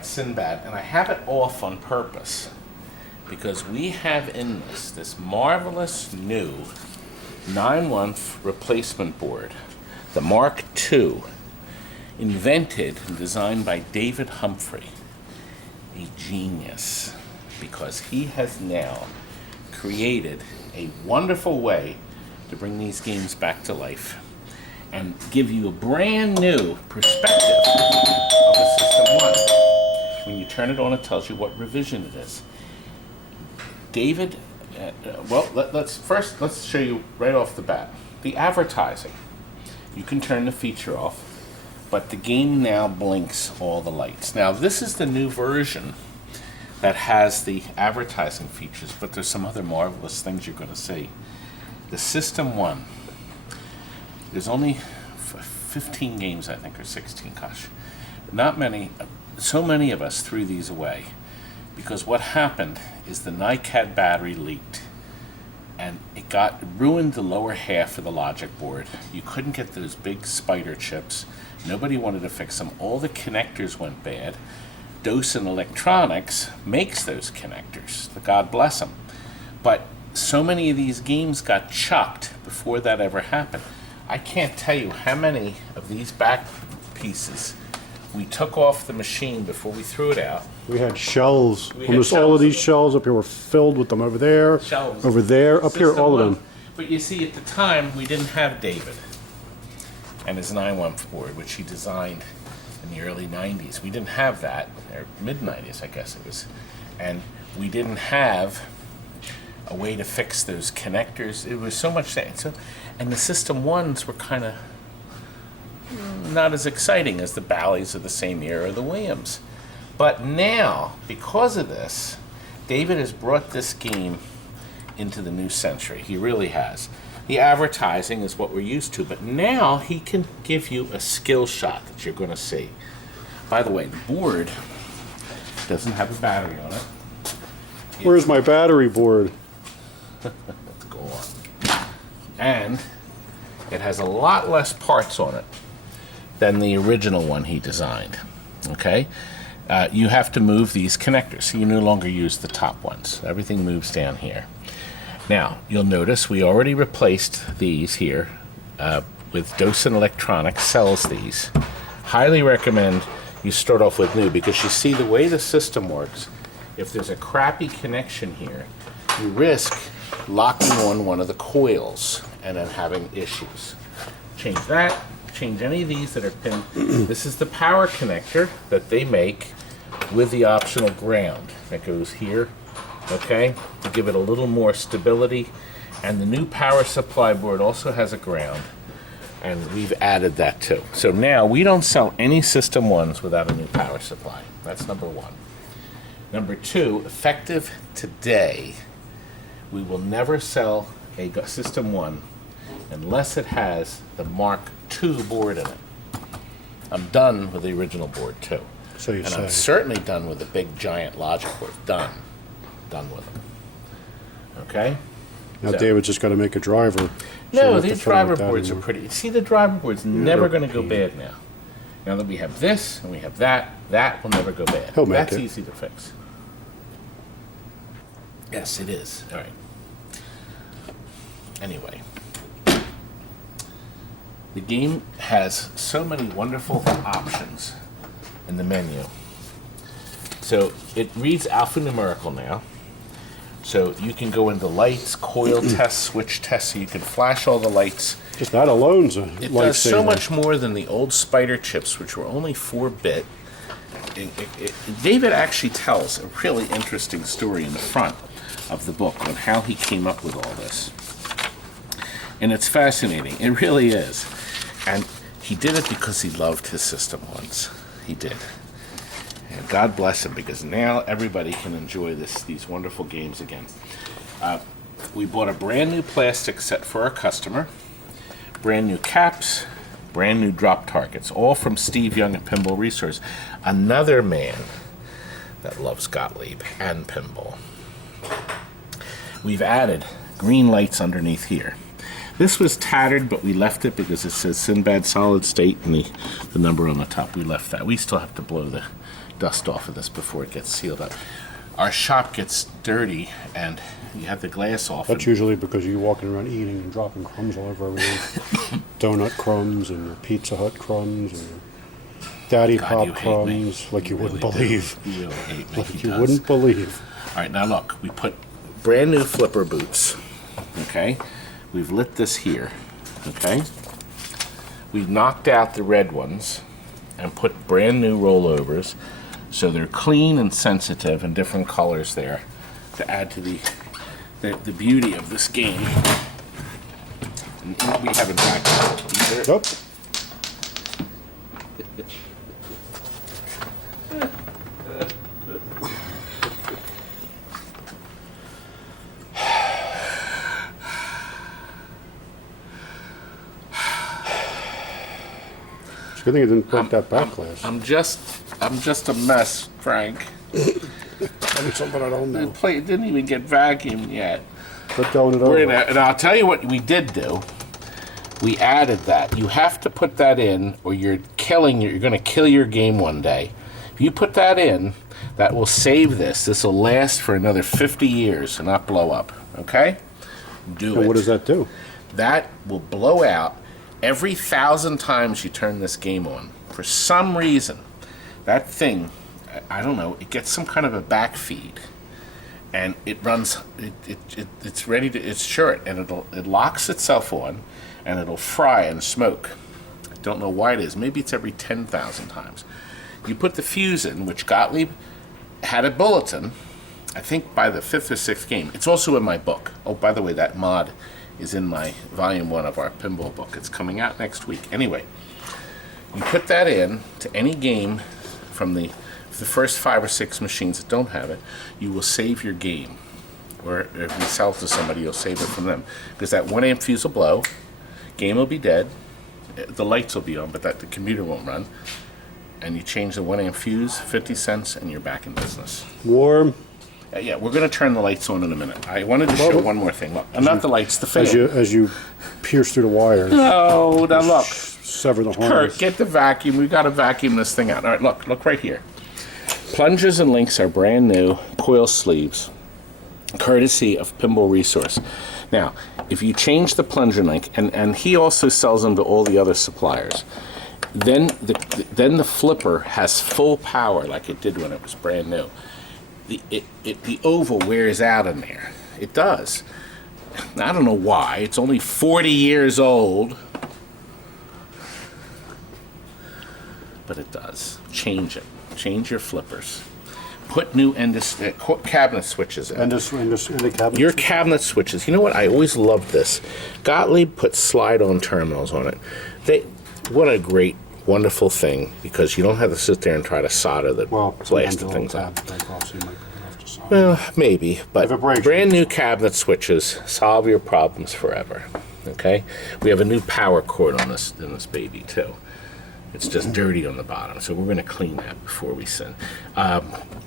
at SINBAD, and I have it off on purpose because we have in this marvelous new Ni-Wumph replacement board, the Mark II, invented and designed by David Humphrey, a genius, because he has now created a wonderful way to bring these games back to life and give you a brand new perspective of a System 1. When you turn it on, it tells you what revision it is. David, let's show you right off the bat. The advertising. You can turn the feature off, but the game now blinks all the lights. Now, this is the new version that has the advertising features, but there's some other marvelous things you're going to see. The System 1. There's only 15 games, I think, or 16, gosh. Not many, so many of us threw these away because what happened is the NiCad battery leaked and it ruined the lower half of the logic board. You couldn't get those big spider chips. Nobody wanted to fix them. All the connectors went bad. Dosen Electronics makes those connectors. God bless them. But so many of these games got chucked before that ever happened. I can't tell you how many of these back pieces we took off the machine before we threw it out. We had shelves. Almost all of these shelves up here were filled with them. Over there, shelves. Over there, up here, all of them. But you see, at the time, we didn't have David and his Ni-Wumph board, which he designed in the early 90s. We didn't have that, or mid-90s, I guess it was. And we didn't have a way to fix those connectors. It was so much that. And the System 1s were kind of not as exciting as the Bally's of the same era or the Williams. But now, because of this, David has brought this game into the new century. He really has. The advertising is what we're used to, but now he can give you a skill shot that you're going to see. By the way, the board doesn't have a battery on it. Where's my battery board? Let's go on. And it has a lot less parts on it than the original one he designed. Okay? You have to move these connectors, so you no longer use the top ones. Everything moves down here. Now, you'll notice we already replaced these here with Dosen Electronics sells these. Highly recommend you start off with new because you see the way the system works. If there's a crappy connection here, you risk locking on one of the coils and then having issues. Change that, change any of these that are pinned. This is the power connector that they make with the optional ground that goes here, okay, to give it a little more stability. And the new power supply board also has a ground, and we've added that too. So now we don't sell any System 1s without a new power supply. That's number one. Number two, effective today, we will never sell a System 1 unless it has the Mark II board in it. I'm done with the original board too. So you and say. I'm certainly done with the big giant logic board. Done with them. Okay? Now So- David's just got to make a driver. So you No, have to these fill driver with that boards are anymore. pretty. See, the driver board's never going to go bad now. Now that we have this and we have that, that will never go bad. He'll make That's it. easy to fix. Yes, it is. All right. Anyway, the game has so many wonderful options in the menu. So it reads alphanumerical now. So you can go into lights, coil tests, switch tests, so you can flash all the lights. Just that alone's a It lifesaver. does so much more than the old spider chips, which were only 4-bit. David actually tells a really interesting story in the front of the book on how he came up with all this. And it's fascinating. It really is. And he did it because he loved his System 1s. He did. And God bless him, because now everybody can enjoy these wonderful games again. We bought a brand new plastic set for our customer, brand new caps, brand new drop targets, all from Steve Young at Pinball Resource, another man that loves Gottlieb and pinball. We've added green lights underneath here. This was tattered, but we left it because it says SINBAD solid state and the number on the top. We left that. We still have to blow the dust off of this before it gets sealed up. Our shop gets dirty, and you have the glass off. That's usually because you're walking around eating and dropping crumbs all over everything. Donut crumbs and your Pizza Hut crumbs and your Daddy God, Pop you hate me. crumbs, like you wouldn't really do. believe. You really hate me. Like He you does. wouldn't believe. All right, now look, we put brand new flipper boots, okay? We've lit this here, okay? We've knocked out the red ones and put brand new rollovers, so they're clean and sensitive and different colors there to add to the beauty of this game. And we haven't vacuumed it either. Nope. It's a good thing it didn't break that back glass. I'm just a mess, Frank. Tell me something I don't The know. plate didn't even get vacuumed yet. Quit going it We're over. gonna, and I'll tell you what we did do. We added that. You have to put that in, or you're going to kill your game one day. If you put that in, that will save this. This will last for another 50 years and not blow up. Okay? Do And it. what does that do? That will blow out every 1,000 times you turn this game on. For some reason, that thing, I don't know, it gets some kind of a back feed. And it runs, it's ready to, it's short, and it locks itself on, and it'll fry and smoke. I don't know why it is. Maybe it's every 10,000 times. You put the fuse in, which Gottlieb had a bulletin, I think by the 5th or 6th game. It's also in my book. Oh, by the way, that mod is in my volume 1 of our pinball book. It's coming out next week. Anyway, you put that in to any game from the first 5 or 6 machines that don't have it, you will save your game. Or if you sell it to somebody, you'll save it from them. Because that 1 amp fuse will blow, game will be dead, the lights will be on, but the computer won't run. And you change the 1 amp fuse, 50 cents, and you're back in business. Warm. Yeah, we're going to turn the lights on in a minute. I wanted to show one more thing. Look, not the lights, the fan. As you pierce through the wires, Oh, now look. sever the Kurt, harness. get the vacuum. We've got to vacuum this thing out. All right, look right here. Plungers and links are brand new coil sleeves, courtesy of Pinball Resource. Now, if you change the plunger link, and he also sells them to all the other suppliers, then the flipper has full power like it did when it was brand new. The oval wears out in there. It does. I don't know why. It's only 40 years old. But it does. Change it. Change your flippers. Put new cabinet switches in. And the cabinet. Your cabinet switches. You know what? I always loved this. Gottlieb put slide-on terminals on it. What a great, wonderful thing, because you don't have to sit there and try to solder the plastic things on. Well, maybe, but If it breaks, brand new cabinet switches solve your problems forever. Okay? We have a new power cord on this in this baby too. It's just dirty on the bottom, so we're going to clean that before we send.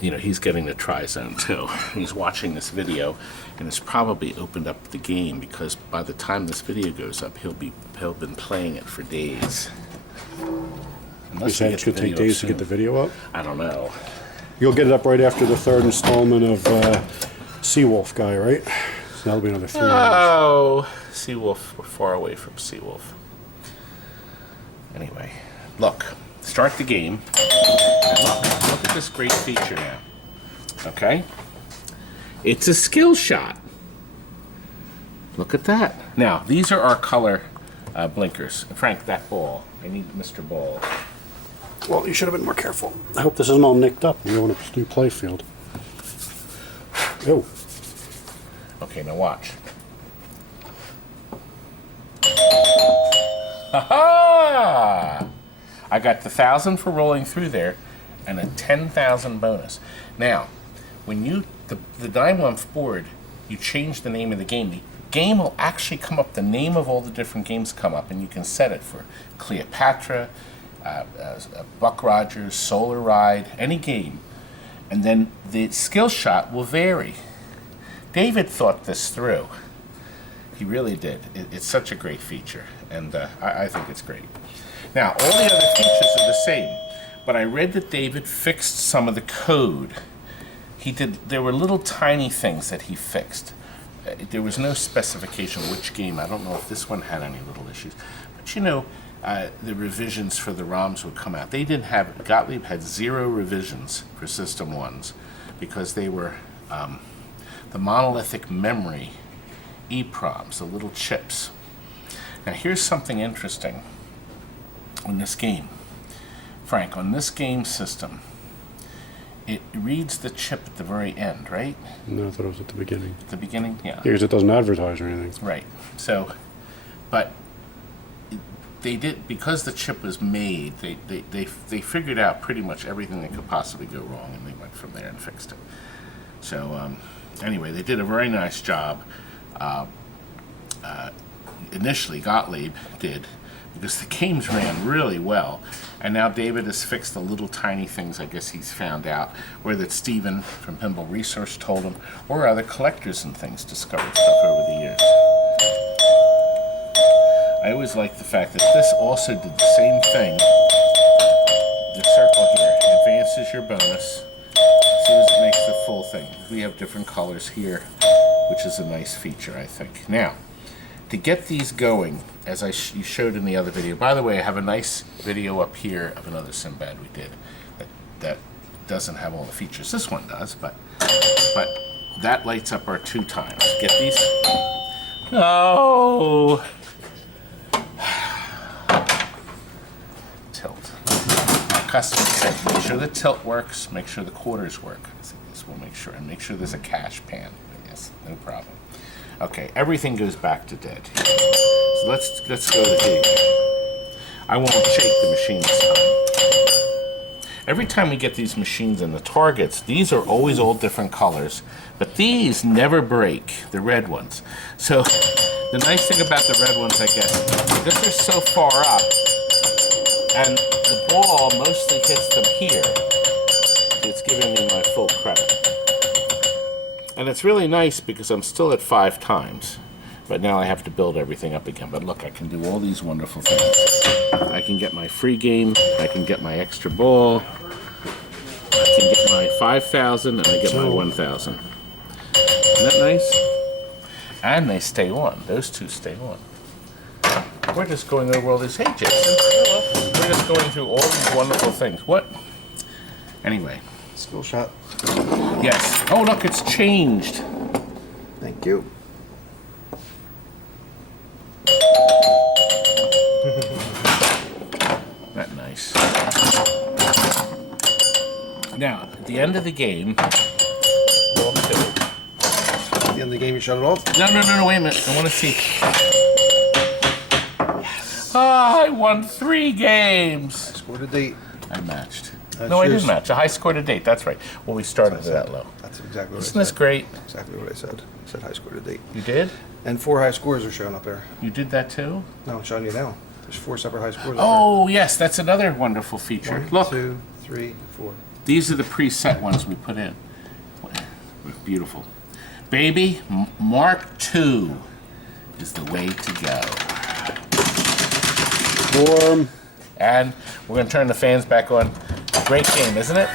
He's getting the tri-zone too. He's watching this video, and it's probably opened up the game, because by the time this video goes up, he'll been playing it for days. You Unless said we it's get going the to take video days to get the soon. video up? I don't know. You'll get it up right after the 3rd installment of Seawolf guy, right? So that'll be another 3 hours. Oh, Seawolf. We're far away from Seawolf. Anyway, look. Start the game. And look at this great feature now. Okay? It's a skill shot. Look at that. Now, these are our color blinkers. Frank, that ball. I need Mr. Ball. Well, you should have been more careful. I hope this isn't all nicked up. You're on a new play field. Oh. Okay, now watch. Ha-ha! I got the 1,000 for rolling through there, and a 10,000 bonus. Now, when the Ni-Wumph board, you change the name of the game. The game will actually come up. The name of all the different games come up, and you can set it for Cleopatra, Buck Rogers, Solar Ride, any game. And then the skill shot will vary. David thought this through. He really did. It's such a great feature, and I think it's great. Now, all the other features are the same, but I read that David fixed some of the code. There were little tiny things that he fixed. There was no specification which game. I don't know if this one had any little issues. But you know, the revisions for the ROMs would come out. They didn't have, Gottlieb had 0 revisions for System 1s because they were the monolithic memory EPROMs, the little chips. Now here's something interesting in this game. Frank, on this game system, it reads the chip at the very end, right? No, I thought it was at the beginning. At the beginning? Yeah. Because it doesn't advertise or anything. Right. So, but they did, because the chip was made, they figured out pretty much everything that could possibly go wrong, and they went from there and fixed it. So, anyway, they did a very nice job. Initially, Gottlieb did, because the games ran really well. And now David has fixed the little tiny things I guess he's found out, or that Stephen from Pinball Research told him, or other collectors and things discovered stuff over the years. I always like the fact that this also did the same thing. The circle here advances your bonus as soon as it makes the full thing. We have different colors here, which is a nice feature, I think. Now, to get these going, as you showed in the other video, by the way, I have a nice video up here of another SINBAD we did that doesn't have all the features. This one does, but that lights up our 2 times. Get these? Oh! Tilt. Our customer said, make sure the tilt works, make sure the quarters work. So this will make sure, and make sure there's a cash pan. Yes, no problem. Okay, everything goes back to dead. So let's go to D. I won't shake the machine this time. Every time we get these machines in the targets, these are always all different colors, but these never break, the red ones. So the nice thing about the red ones, I guess, because they're so far up, and the ball mostly hits them here, it's giving me my full credit. And it's really nice because I'm still at 5 times, but now I have to build everything up again. But look, I can do all these wonderful things. I can get my free game, I can get my extra ball, I can get my 5,000, and I get my 1,000. Isn't that nice? And they stay on. Those 2 stay on. We're just going over all this. Hey, Jason. We're just going through all these wonderful things. What? Anyway. Skill shot. Yes. Oh, look, it's changed. Thank you. That nice. Now, at the end of the game, ball 2. At the end of the game, you shut it off? No, wait a minute. I want to see. Ah, I won 3 games. Scored a date. I matched. That's No, I yours. didn't match. A high score to date. That's right. Well, we started that low. That's exactly what I said. Isn't this great? Exactly what I said. I said high score to date. You did? And 4 high scores are shown up there. You did that too? No, I'm showing you now. There's 4 separate high scores Oh, yes. That's another wonderful feature. up there. Look, 1, 2, 3, 4. these are the preset ones we put in. Beautiful. Baby, Mark II is the way to go. Warm. And we're going to turn the fans back on. Great game, isn't it?